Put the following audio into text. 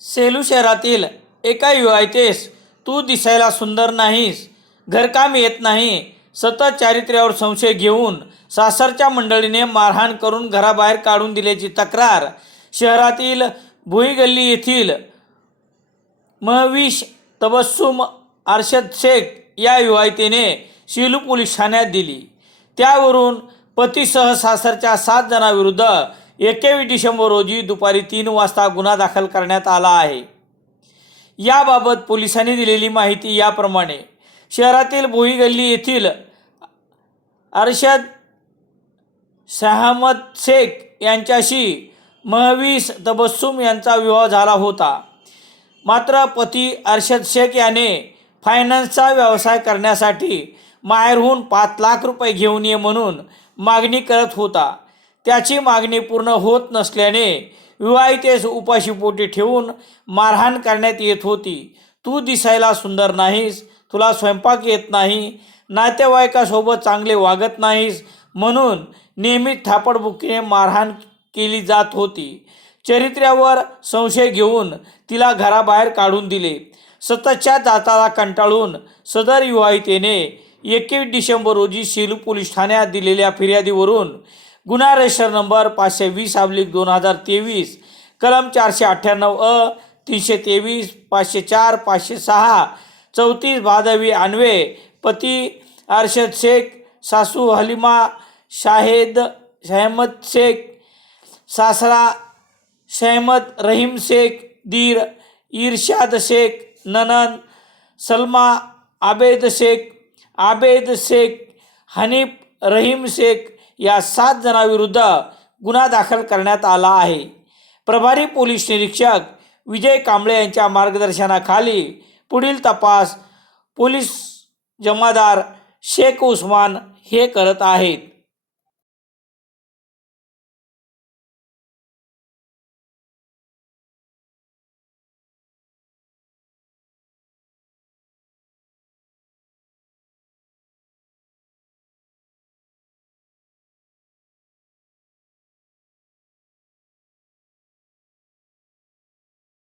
सेलू शहरातील एका युवायतेस तू दिसायला सुंदर नाहीस घरकाम येत नाही सतत चारित्र्यावर संशय घेऊन सासरच्या मंडळीने मारहाण करून घराबाहेर काढून दिल्याची तक्रार शहरातील भुईगल्ली येथील महविश तबस्सुम अर्शद शेख या युवायतेने शिलू पोलीस ठाण्यात दिली. त्यावरून पतीसह सासरच्या सात जणांविरुद्ध एकवीस डिसेंबर रोजी दुपारी तीन वाजता गुन्हा दाखल करण्यात आला आहे. याबाबत पोलिसांनी दिलेली माहिती याप्रमाणे शहरातील भोईगल्ली येथील अर्शद शहामद शेख यांच्याशी महवीस तबस्सुम यांचा विवाह झाला होता. मात्र पती अर्शद शेख याने फायनान्सचा व्यवसाय करण्यासाठी माहेरहून पाच लाख रुपये घेऊन ये म्हणून मागणी करत होता. त्याची मागणी पूर्ण होत नसल्याने विवाहितेस उपाशीपोटी ठेवून मारहाण करण्यात येत होती. तू दिसायला सुंदर नाहीस तुला स्वयंपाक येत नाही नातेवाईकासोबत चांगले वागत नाहीस म्हणून नियमित थापडबुकीने मारहाण केली जात होती. चरित्र्यावर संशय घेऊन तिला घराबाहेर काढून दिले. सततच्या जाताला कंटाळून सदर विवाहितेने एकवीस डिसेंबर रोजी सेलू पोलीस ठाण्यात दिलेल्या फिर्यादीवरून गुन्हा रजिस्टर नंबर पाचशे वीस अब्लिक दोन हजार तेवीस. कलम चारशे अठ्ठ्याण्णव अ तीनशे तेवीस पाचशे चार पाचशे सहा चौतीस भादवी अन्वे पती अर्शद शेख सासू हलिमा शाहेद शहमद शेख सासरा शहमद रहीम शेख दीर इर्शाद शेख ननन सलमा आबेद शेख आबेद शेख हनीफ रहीम शेख या सात जणांविरुद्ध गुन्हा दाखल करण्यात आला आहे. प्रभारी पोलीस निरीक्षक विजय कांबळे यांच्या मार्गदर्शनाखाली पुढील तपास पोलीस जमादार शेख उस्मान हे करत आहेत.